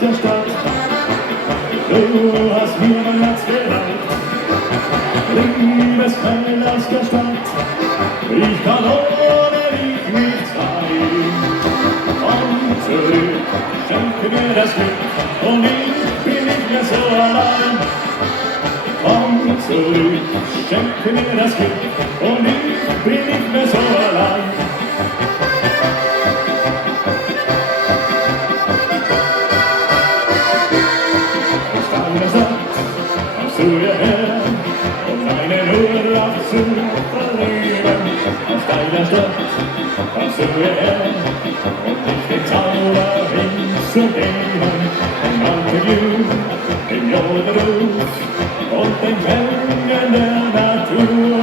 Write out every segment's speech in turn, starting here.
der Stadt. Du hast mir mein Herz geraubt. Liebes Mädel aus der Stadt, ich kann ohne dich nicht sein. Komm zurück, schenke mir das Glück und ich bin nicht mehr so allein. Komm zurück, schenke mir das Glück und ich bin nicht mehr so allein. Aus deiner Stadt kommst du hierher, um deinen Urlaub zu verleben. Aus deiner Stadt kommst du hierher, um dich den Zauber hinzugeben. Ein alter Glück im Jorderuf und den Wellen der Natur.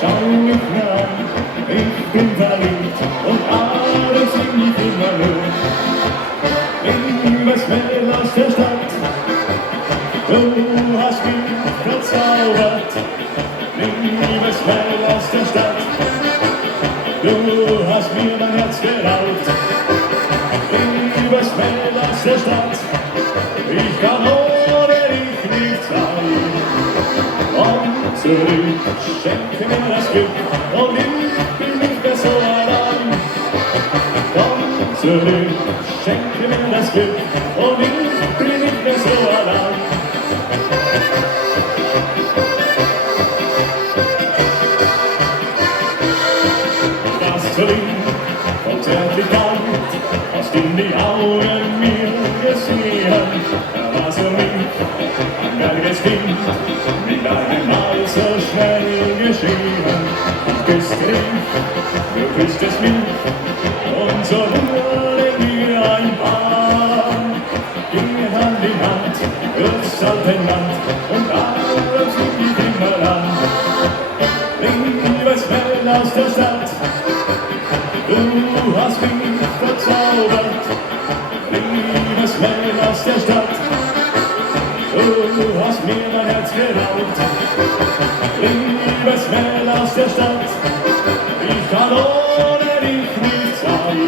Schau mich mir an, ich bin verliebt und alles singt immer nur. Liebes Mädel aus der Stadt, du hast mich verzaubert. Liebes Mädel aus der Stadt, du hast mir mein Herz geraubt. Liebes Mädel aus der Stadt, ich kann ohne dich nicht sein. Komm zurück, schenke mir das Glück und ich bin nicht mehr so allein. Komm zurück, schenke mir das Glück und ich bin nicht mehr so allein. Das Lied von Zärtlichkeit hast in die Augen mir gesehen. Da war so lieb, ein geiles Kind, mit einem Mal so schnell geschehen. Ich küsste dich, du küsstest mich, und so wurden wir ein Paar. Gingen Hand in Hand durchs alte Land und alles liegt immer an. Liebes Mädel aus der Stadt, du hast mich verzaubert. Liebes Mädel aus der Stadt, du hast mir mein Herz geraubt. Liebes Mädel aus der Stadt, ich kann ohne dich nicht sein.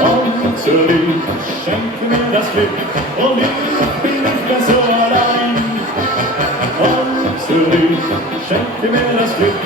Komm zurück, schenke mir das Glück und ich bin nicht mehr so allein. Komm zurück, schenke mir das Glück